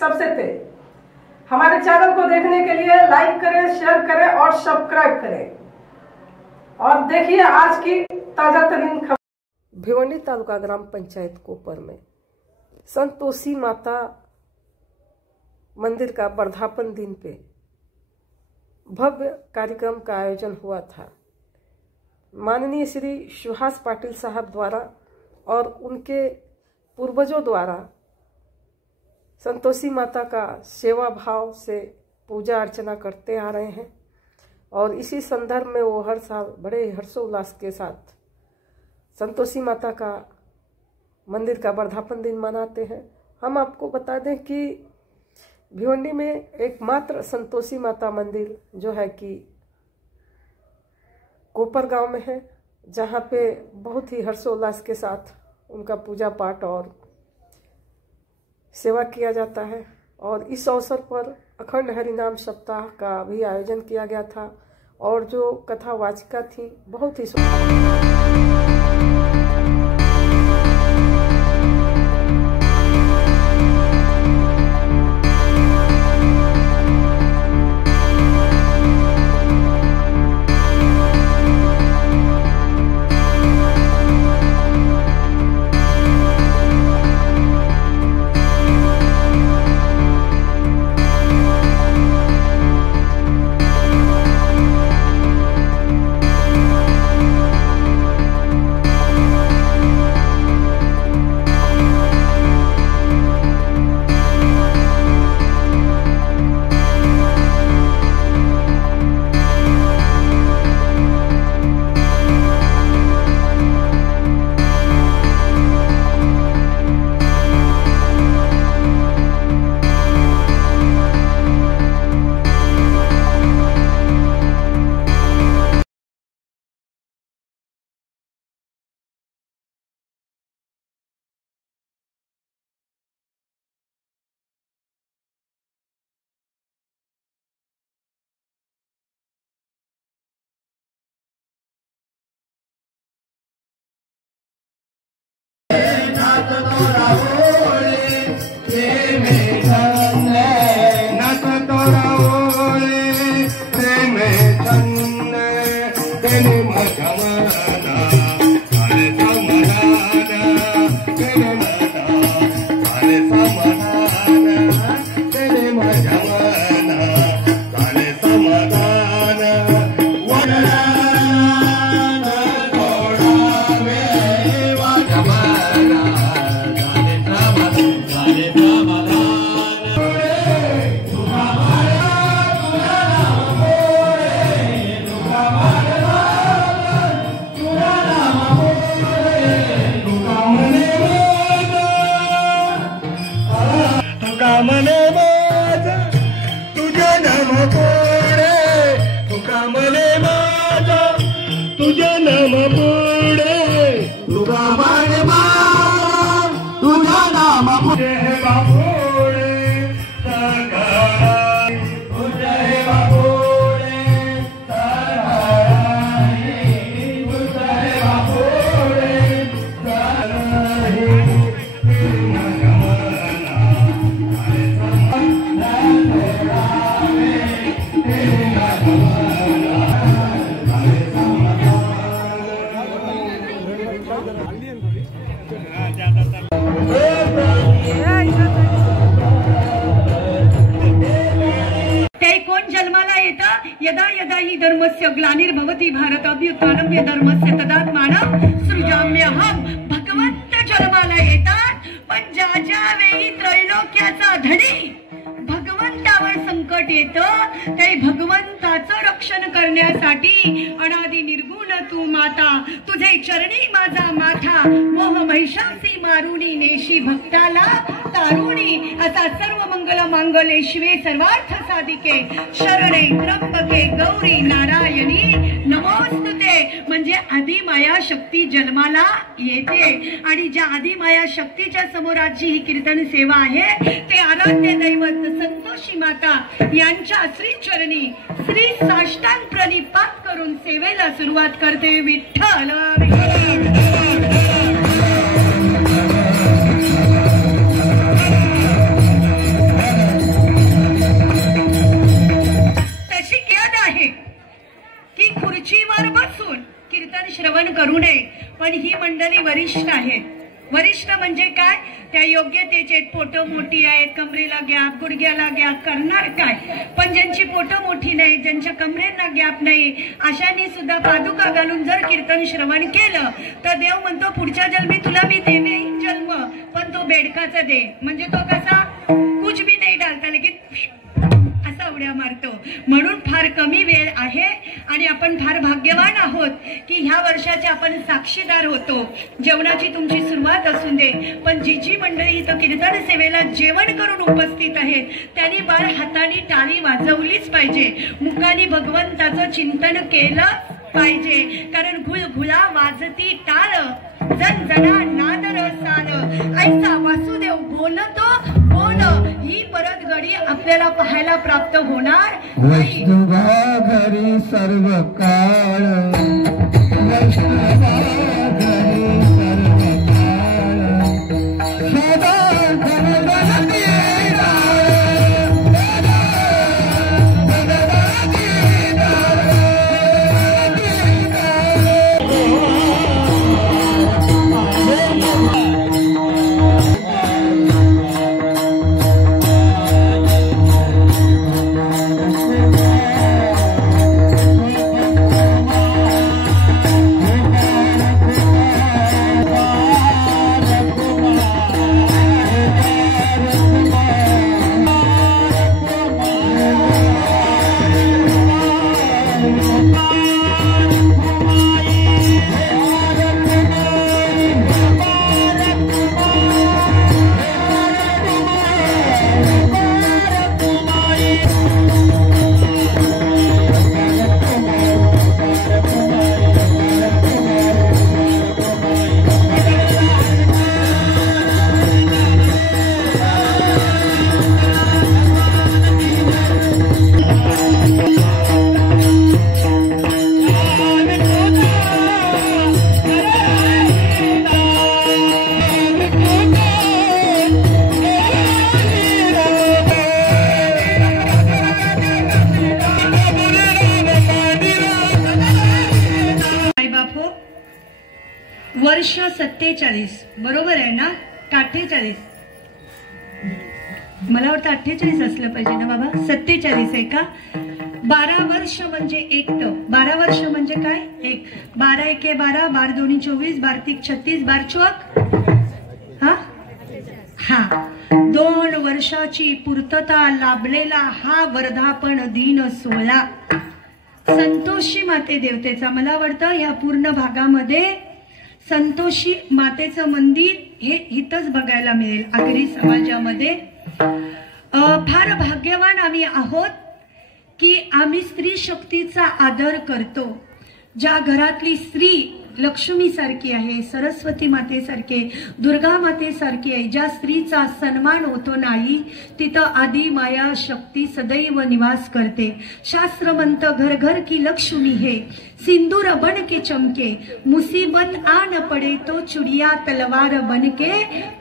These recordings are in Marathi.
सबसे तेज। हमारे चैनल को देखने के लिए लाइक करें, शेयर करें और सब्सक्राइब करें। और देखिए आज की ताजा तरीन खबर। भिवंडी तालुका ग्राम पंचायत कोपर में संतोषी माता मंदिर का वर्धापन दिन पे भव्य कार्यक्रम का आयोजन हुआ था। माननीय श्री सुहास पाटिल साहब द्वारा और उनके पूर्वजों द्वारा संतोषी माता का सेवा भाव से पूजा अर्चना करते आ रहे हैं और इसी संदर्भ में वो हर साल बड़े हर्षोल्लास के साथ संतोषी माता का मंदिर का वर्धापन दिन मनाते हैं। हम आपको बता दें कि भिवंडी में एकमात्र संतोषी माता मंदिर जो है कि कोपर गांव में है, जहां पे बहुत ही हर्षोल्लास के साथ उनका पूजा पाठ और सेवा किया जाता है। और इस अवसर पर अखंड हरिनाम सप्ताह का भी आयोजन किया गया था और जो कथावाचिका थी बहुत ही यदा यदा हि धर्मस्य ग्लानिर्भवति भारत अभ्युत्थानं धर्मस्य तदात्मानं सृजाम्यहं। भगवंत जन्माला येतात पण ज्या ज्या वेळी त्रैलोक्याचा धनी भगवंतावर संकट येतं ते भगवंताचं रक्षण करण्यासाठी अनादि निर्गुण तू माता, तुझे चरणी माझा माथा, मोह महिषासी मारुणी नेशी भक्ताला तारुणी। असा सर्व मंगल मांगल्ये शिवे सर्वार्थ साधिके शरणे त्र्यंबके गौरी नारायणी नमोस्तुते। म्हणजे आदि माया शक्ती जन्माला येते आणि ज्या आदि माया शक्तीच्या समोराची ही कीर्तन सेवा आहे ते आराध्य दैवत संतोषी माता यांच्या श्री चरणी श्री साष्टांग प्रणिपात करून सेवेला सुरुवात करते। विठ्ठल श्रवण करू नये, पण ही मंडळी वरिष्ठ आहेत. वरिष्ठ म्हणजे काय, त्या योग्यतेचे, पोटं मोठी आहेत, कमरेला गॅप, गुडघ्याला गॅप, करणार काय. पण ज्यांची पोटं मोठी नाही, ज्यांच्या कमरेला गॅप नाही, अशांनी सुद्धा पादुका घालून जर कीर्तन श्रवण केलं तर देव म्हणतो पुढच्या जन्मी तुला मी देईन जन्म, पण तो बेडकाचा दे. म्हणजे तो कसा, कुछ भी नाही डालता लेकिन असा उड्या मारतो. म्हणून फार कमी वेळ आहे आणि आपण फार भाग्यवान आहोत की ह्या वर्षाचे आपण साक्षीदार होतो. जेवणाची तुमची सुरुवात असून दे, पण जी जी मंडळी इथं कीर्तन सेवेला जेवण करून उपस्थित आहेत त्यांनी बाळ हाताने टाळी वाजवलीच पाहिजे, मुखाने भगवंताचं चिंतन केलं पाहिजे. कारण घुलघुला वाजती टाळ, जन जना नाद रसाल, ऐसा वासुदेव बोलतो बोल, ही परत घडी आपल्याला पाहायला प्राप्त होणार नाही. घरी सर्व काळ, घरी सर्व काळ, वर्ष 47 बरोबर आहे ना, 48 मला वाटतं 48 असलं पाहिजे ना बाबा, 47 आहे का. 12 वर्ष म्हणजे एक, तर 12 वर्ष म्हणजे काय एक, 12 एके 12, 12 दोन्ही 24, 12 त्रिक 36, 12 चौक हा 2 वर्षाची पूर्तता लाभलेला हा वर्धापन दिन 16 संतोषी माते देवतेचा. मला वाटतं या पूर्ण भागामध्ये संतोषी मातेचं मंदिर हे इथंच बघायला मिळेल आगरी समाजामध्ये. फार भाग्यवान आम्ही आहोत की आम्ही स्त्री शक्तीचा आदर करतो. ज्या घरातली स्त्री लक्ष्मी सारखी आहे, सरस्वती मातेसारखे, दुर्गा मातेसारखी आहे, ज्या स्त्रीचा सन्मान होतो नाही तिथं आदि माया शक्ती सदैव निवास करते. शास्त्र म्हणतं घर घर की लक्ष्मी है, सिंदूर बन के चमके, मुसीबत आन पडे तो चुडिया तलवार बन के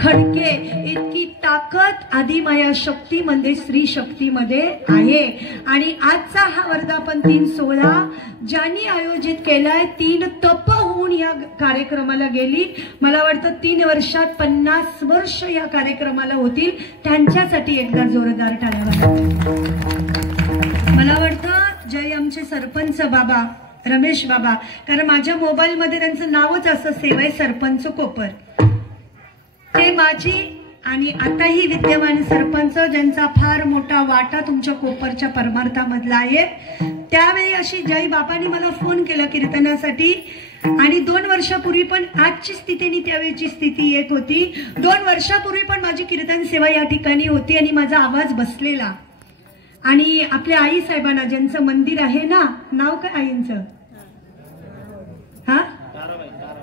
खडके. इतकी ताकद आदिमाया शक्तीमध्ये, स्त्री शक्तीमध्ये आहे. आणि आजचा हा वर्धापन दिन 16 ज्यांनी आयोजित केलाय, 3 तप होऊन या कार्यक्रमाला गेली. मला वाटतं 3 वर्षात 50 वर्ष या कार्यक्रमाला होतील. त्यांच्यासाठी एकदा जोरदार टाळ्या. मला वाटतं जय आमचे सरपंच बाबा रमेश बाबा, कारण माझ्या मोबाईल मध्ये त्यांचं नावच असं सेव आहे, सरपंच कोपर. ते माझी आणि आताही विद्यमान सरपंच, ज्यांचा फार मोठा वाटा तुमच्या कोपरच्या परमार्थामधला आहे. त्यावेळी अशी जय बाबांनी मला फोन केला कीर्तनासाठी, आणि 2 वर्षापूर्वी पण आजची स्थिती आणि त्यावेळीची स्थिती एक होती. 2 वर्षापूर्वी पण माझी कीर्तन सेवा या ठिकाणी होती आणि माझा आवाज बसलेला. आणि आपल्या आई साहेबांना, ज्यांचं मंदिर आहे ना, नाव काय आईंचं, हा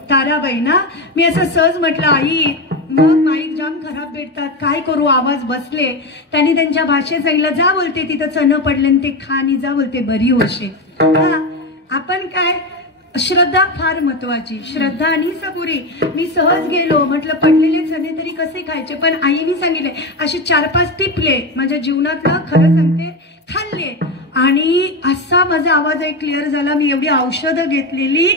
ताराबाई ना, मी असं सहज म्हटलं आई मग माईक जाम खराब भेटतात, काय करू, आवाज बसले. त्यांनी त्यांच्या भाषेत सांगितलं, जा बोलते तिथं चण पडले ते खा, आणि जा बोलते बरी होशे. आपण काय, श्रद्धा फार महत्वाची, श्रद्धा आणि सबुरी. मी सहज गेलो, म्हटलं पडलेले चणे तरी कसे खायचे, पण आईने सांगितले असे 4-5 टिपले, माझ्या जीवनातलं खरं सांगते खाल्ले. आणि असा माझा आवाज क्लिअर झाला. मी एवढी औषधं घेतलेली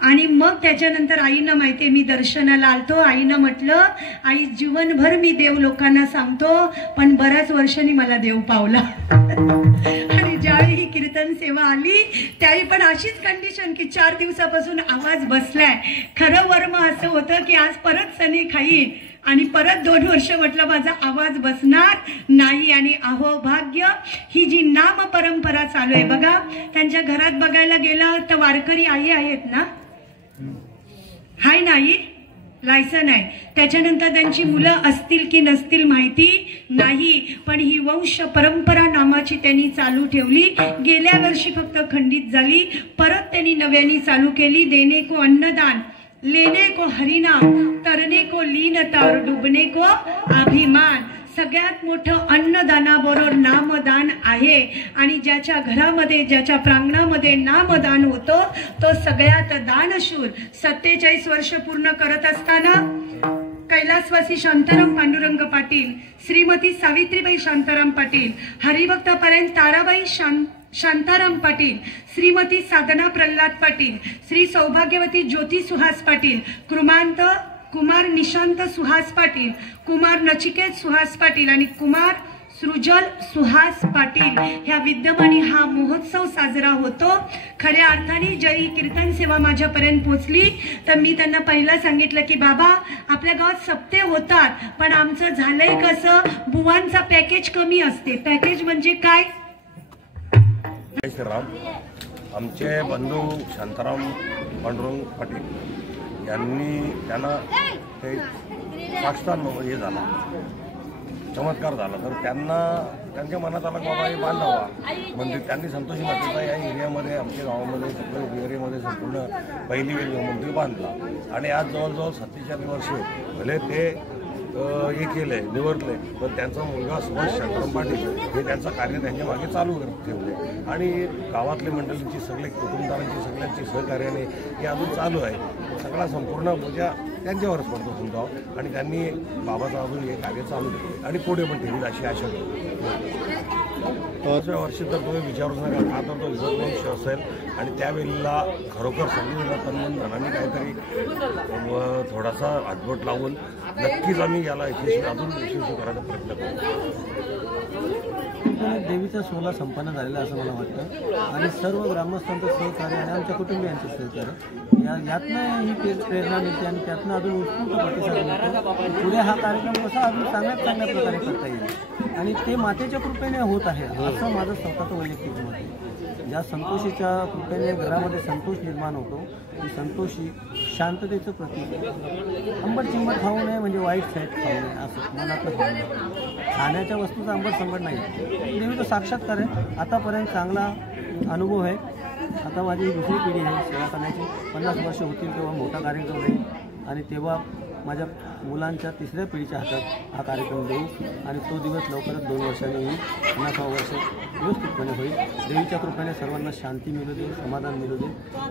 आणि मग त्याच्यानंतर आईनं माहितीये मी दर्शनाला आलतो. आईनं म्हटलं, आई जीवनभर मी देव लोकांना सांगतो, पण बऱ्याच वर्षांनी मला देव पावला. आणि ज्यावेळी ही कीर्तन सेवा आली त्यावेळी पण अशीच कंडिशन की 4 दिवसापासून आवाज बसलाय. खरं वर्म असं होतं की आज परत सनी खाईन आणि परत 2 वर्ष म्हटलं माझा आवाज बसणार नाही. आणि अहो भाग्य, ही जी नाम परंपरा चालू आहे बघा. त्यांच्या घरात बघायला गेलं तर वारकरी आई आहेत ना, हाय नाही लायसन आहे. त्याच्यानंतर त्यांची मुलं असतील की नसतील माहिती नाही, पण ही वंश परंपरा नामाची त्यांनी चालू ठेवली. गेल्या वर्षी फक्त खंडित झाली, परत त्यांनी नव्याने चालू केली. देणे को अन्नदान, लेने को हरिनाम, तरने को लीनता और डुबने को अभिमान. सगळ्यात मोठं अन्नदानाबरोबर नामदान आहे. आणि ज्याच्या घरामध्ये ज्याच्या प्रांगणामध्ये नामदान होतं तो सगळ्यात दानशूर. 47 वर्ष पूर्ण करत असताना कैलासवासी शांताराम पांडुरंग पाटील, श्रीमती सावित्रीबाई शांताराम पाटील, हरिभक्तापर्यंत ताराबाई शांताराम पाटील, श्रीमती साधना प्रल्हाद पाटील, श्री सौभाग्यवती ज्योती सुहास पाटील, कुमार निशांत सुहास पाटील, कुमार नचिकेत सुहास पाटील आणि कुमार सृजल सुहास पाटील ह्या विद्यमानी हा महोत्सव साजरा होतो. खऱ्या अर्थाने जरी कीर्तन सेवा माझ्यापर्यंत पोहोचली तर मी त्यांना पहिला सांगितलं की बाबा आपल्या गावात सप्ते होतात, पण आमचं झालंय कसं, बुवांचा पॅकेज कमी असते. पॅकेज म्हणजे काय? आमचे बंधू शांताराम पांडुरंग पाटील त्यांना ते पाकिस्तान हे झाला, चमत्कार झाला, तर त्यांच्या मनात आला बाबा हे बांधावा. म्हणजे त्यांनी संतोषी मातेचा या एरियामध्ये, आमच्या गावामध्ये सगळ्या एरियामध्ये संपूर्ण पहिली वेळ मंदिर बांधला. आणि आज जवळजवळ 47 वर्ष भले ते हे केलंय, निवडलंय, पण त्यांचा मुलगा सुभाष शांताराम पाटील हे त्यांचं कार्य त्यांच्या मागे चालू ठेवले. आणि गावातल्या मंडळींची, सगळे कुटुंबदारांची, सगळ्यांची सहकार्याने हे अजून चालू आहे. सगळा संपूर्ण पूजा त्यांच्यावरच पडतो समजा. आणि त्यांनी बाबाचं अजून हे कार्य चालू केले आणि पुढे पण ठेवील अशी आशा करतो. वर्षी तर तुम्ही विचारूच नका, का तर तो विजयवंश असेल. आणि त्यावेळेला खरोखर सगळीला तन्मन धनाने काहीतरी थोडासा हातबोट लावून नक्कीच आम्ही याला अजून यशस्वी करायचा प्रयत्न करू. देवीचा सोहळा संपन्न झालेला असं मला वाटतं. आणि सर्व ग्रामस्थांचं सहकार्य आणि आमच्या कुटुंबियांचं सहकार्य यातनं ही प्रेरणा मिळते आणि त्यातनं अजून उत्स्फूर्त प्रतिसाद मिळतो. पुढे हा कार्यक्रम कसा अजून चांगल्या प्रकारे करता येईल आणि ते मातेच्या कृपेने होत आहे असं माझं स्वतःचं वैयक्तिक मत आहे. ज्या संतोषीच्या कृपेने घरामध्ये संतोष निर्माण होतो, ती संतोषी शांततेचं प्रतीक आहे. आंबट चिंबट खाऊ नये म्हणजे वाईट साईट खाऊ नये असं मनातलं खाऊ नये. खाण्याच्या वस्तूचा आंबट संबट नाही. देवीचा साक्षात्कार आहे. आतापर्यंत चांगला अनुभव आहे. आता माझी दुसरी पिढी आहे सेवा करण्याची. 50 वर्ष होतील तेव्हा मोठा कार्यक्रम होईल आणि तेव्हा माझ्या मुलांच्या 3ऱ्या पिढीच्या हातात हा कार्यक्रम देऊ आणि तो दिवस लवकरच 2 वर्षांनी येईल. 50 वर्ष व्यवस्थितपणे होईल. देवीच्या कृपेने सर्वांना शांती मिळू दे, समाधान मिळू दे,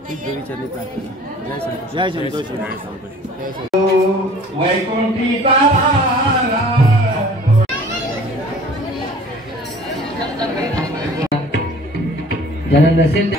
ही देवीचरणी प्रार्थना. जय संतोष. जय संतोष. जय संतोष. ज्यांना नसेल